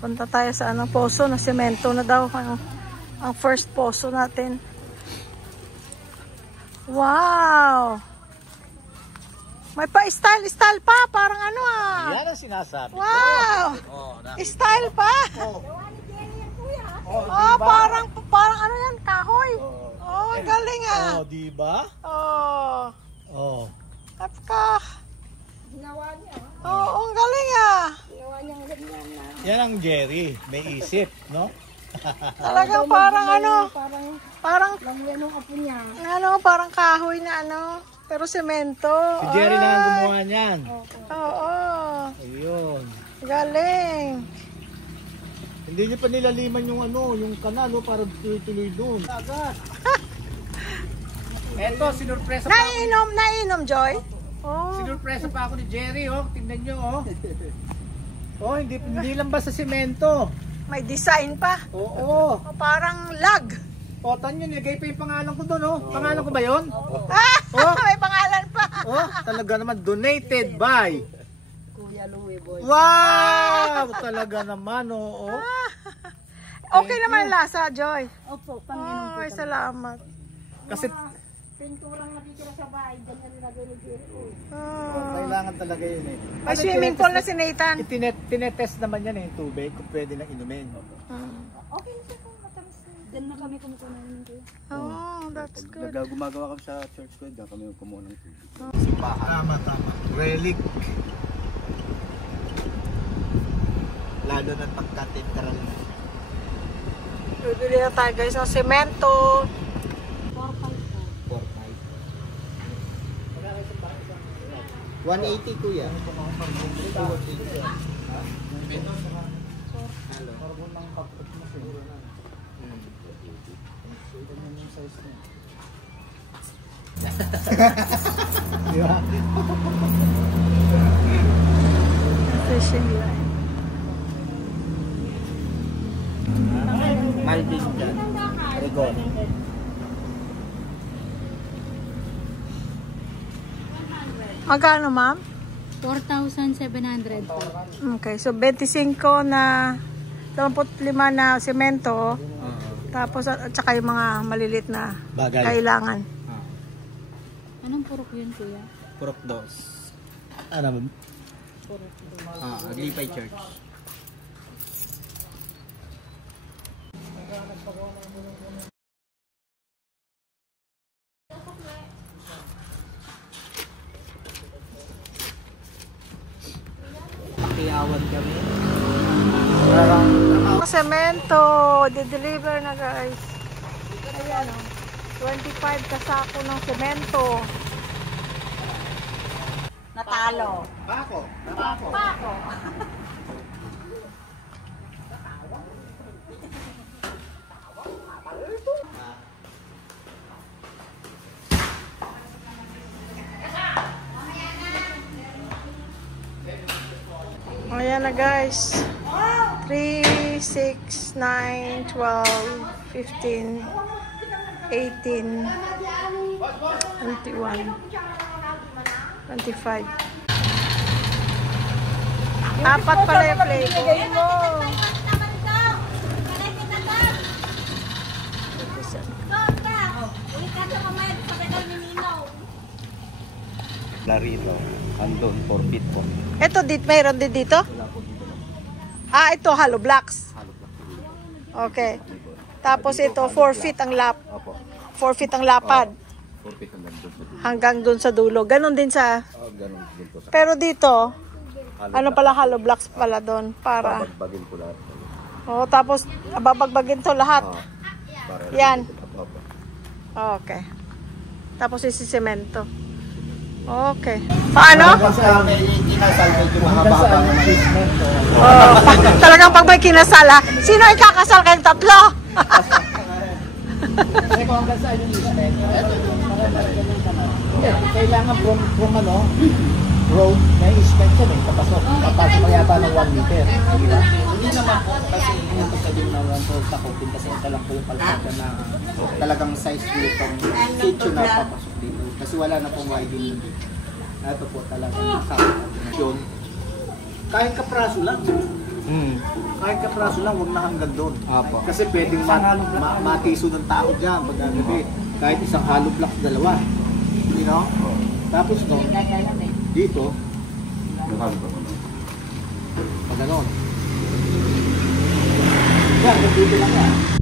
Punta tayo sa anong poso na semento na daw ang first poso natin. Wow! May pa-style pa, parang ano ah. Yan ang sinasabi. Wow! Style pa. Oh, parang ano yan, kahoy. Oh, ang galing ah. Oh, di ba? Oh. Oh. Kapka. Ginawa niya. Oo, ang galing ah. Ginawa niya ganyan na. Yan ang Jerry. May isip, no? Talagang parang ano. Parang lang yan ang apo niya. ano, parang kahoy na ano. Pero semento. Si Jerry na ang gumawa niyan. Oo. Ayun. Galing. Hindi niya pa nilaliman yung ano, yung kanal, no, para tuloy-tuloy doon. Agad. Eto, sinurpresa pa ako. Nainom, Joy? Oh. Sinurpresa pa ako ni Jerry, oh. Tingnan nyo, oh. Oh, hindi lang basta semento. May design pa. Oo. Oh, parang lag. O, tanyo, nilagay pa yung pangalan ko doon, oh. Pangalan ko ba yun? Ah, may pangalan pa. Oh, talaga naman, donated by Kuya Louie Boy. Wow! Talaga naman, oo. Okay naman lasa, Joy. Opo, Panginoon Oh, ay, salamat. Kasi pinturang nakikita sa bahay, ganyan nilagay ni Jericho. kailangan talaga yun eh. May swimming pool na si Nathan. Tinetest naman yan eh, yung tubig, kung pwede na inumin. Okay na siya kung matamis na. Diyan na kami kumukuha ng kuya. Oh, that's good. Gumagawa kami sa church ko, diyan kami kumuha ng tubig. Tama. Relic. Lalo na pagka-temperal na. Bibili na tayo guys ng semento. 180 kuya. Fishing line. Maldives dyan. Rigor. Magkano, ma'am? 4,700 po. Okay, so 25 na 25 na semento. Tapos at saka yung mga malilit na Bagay. kailangan. Anong purok yun, kuya? Purok dos. Ano? Purok dos. Aglipay Church. Pakiyawan kami. Semento, di-deliver na guys. Ayan o. 25 kasako ng semento. Natalo. Pako. Pako. Ayan na guys. 3, 6, 9, 12, 15, 18, 21, 25. Apat pala yung flavor. Larito. Andun, 4 feet po. Ito, mayroon din dito? Ah, ito, hollow blocks. Okay. Tapos ito, 4 feet ang Opo. 4 feet ang lapad. 4 feet hanggang doon. Hanggang dun sa dulo. Ganon din sa... Ganun din po sa Pero dito, ano pala, hollow blocks pala doon. Para... bagbagin po lahat. Oh, tapos, babagbagin to lahat. Para Yan. Opo. Okay. Tapos isisemento. Okay. Paano? Kinasalvage yung mahaba-haba naman. Oh, talagang pag may kinasal ha. Sino ay kakasal kayong tatlo? Kasi kung hanggang saan yung listed, kailangan from ano, road, may ismet yan eh. Papasok mo yata ng 1 meter. Di ba? Hindi naman po kasi yung sabihin na 1 roll takopin kasi ito lang po yung palakada na talagang size po itong sitio na papasok dito. Kasi wala na pong widening dito. Ito po talagang sakit. Yun. Kahit kapraso lang. Kahit kapraso lang, huwag na hanggang doon. Apo. Kasi pwedeng matiso ng tao dyan pag gabi. Kahit isang hollow block, dalawa. You know? Tapos doon, dito, pag gano'n. Yan, dito lang yan.